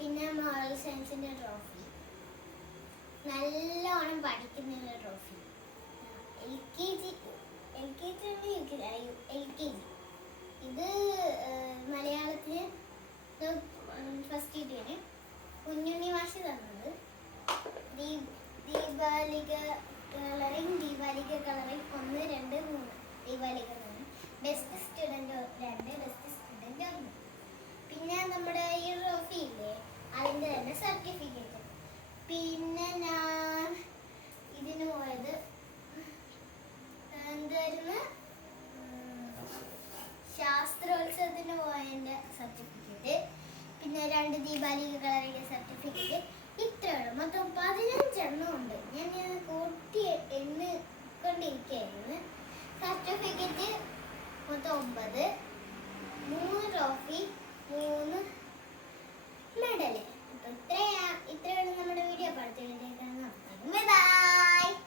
പിന്നെ മോറൽ സയൻസിന്റെ ട്രോഫി, നല്ലോണം പഠിക്കുന്നതിന്റെ ട്രോഫി, LKG ഇത് മലയാളത്തിന് ഫസ്റ്റ് കിട്ടിയാണ് കുഞ്ഞുണ്ണി മാഷ് തന്നത്. Deepalika colouring 1, 2, 3 Deepalika colouring. Best student 2, best student 1. പിന്നെ നമ്മുടെ ഈ ട്രോഫി ഇല്ലേ, അതിൻ്റെ തന്നെ സർട്ടിഫിക്കറ്റ്. പിന്നെ ഞാൻ ഇതിന് പോയത് എന്തായിരുന്നു, ശാസ്ത്രോത്സവത്തിന് പോയതിൻ്റെ സർട്ടിഫിക്കറ്റ്, പിന്നെ 2 ദീപാലിക കളറിൻ്റെ സർട്ടിഫിക്കറ്റ്. ഇത്രയുള്ളൂ. മൊത്തം 15 എണ്ണം ഉണ്ട്. ഞാൻ കൂട്ടി എണ്ണിക്കൊണ്ടിരിക്കുകയായിരുന്നു. സർട്ടിഫിക്കറ്റ് മൊത്തം 9, 3 ട്രോഫി, 3